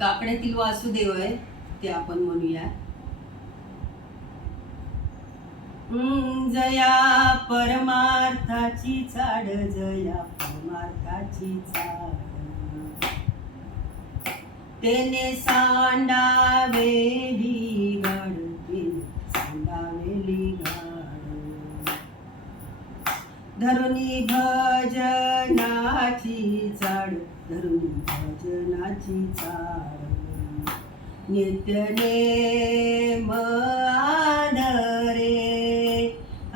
काकड्यातील वासुदेव आहे ते आपण म्हणूया. जया परमार्थाची चाड, जया परमार्थाची चाड, तेने सांडावेली गाड, तेने सांडावेली गाड, धरुनी भजनाची चाड, धरुनी भजनाची चाड, नित्य नेम आदरे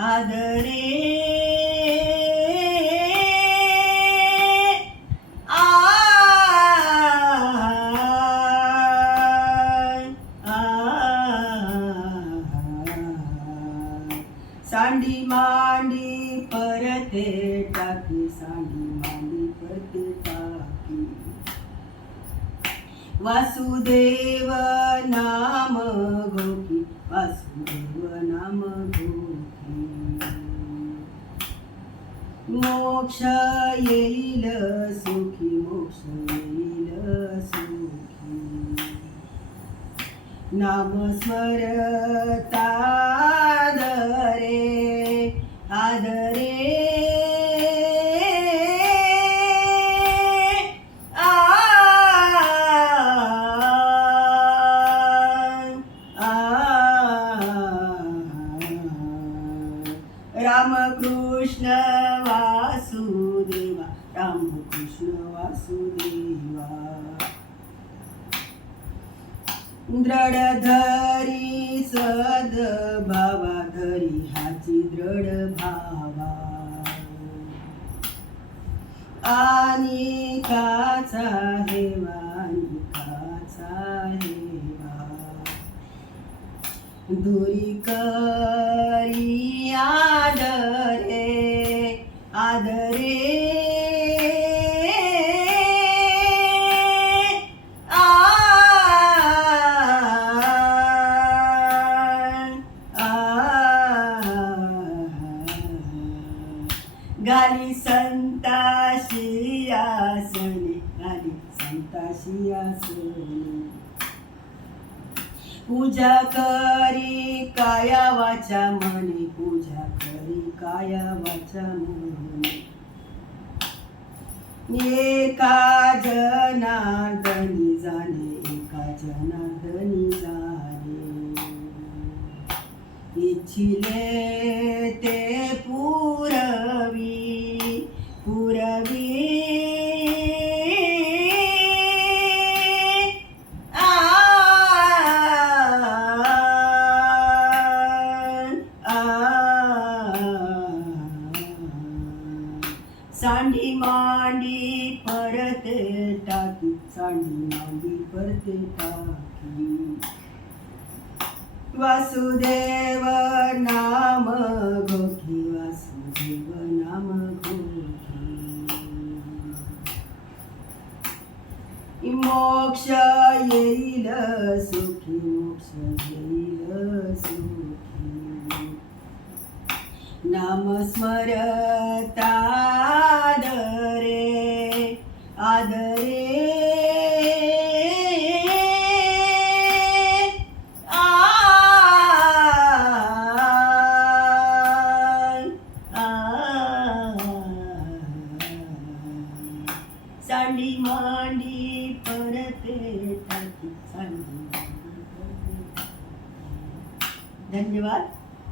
आदरे सांडी मांडी परते टाकी, सांडी मांडी परते टाकी, वासुदेव नाम घोकी, वासुदेव नाम घोकी, मोक्ष येईल सुखी, मोक्ष येईल सुखी, नाम स्मरता आदरे आदरे रामकृष्ण वासुदेवा, रामकृष्ण वासुदेवा, दृढ धरी सद्भावा, धरी हाची दृढ भावा, अनिकाचा हेवा, अनिकाचा हेवा, दुरी करी आदरे आदरे गाली संताशी आसने, गाली संताशी आसने, पूजा करी काया वाचा मने, पूजा करी काया वाचा मने, एका जनार्दनी जाणे, एका जनार्दनी जाणे, इच्छिले ते पुरवी पुरवी, सांडी मांडी परते टाकी, सांडी मांडी परते टाकी, वासुदेव नाम घोकी, वासुदेव नाम घोकी, मोक्ष येईल सुखी, मोक्ष येईल सुखी, नाम स्मरता आदरे आदरे सांडी मांडी परते टाकी, सांडी मांडी परते टाकी. धन्यवाद.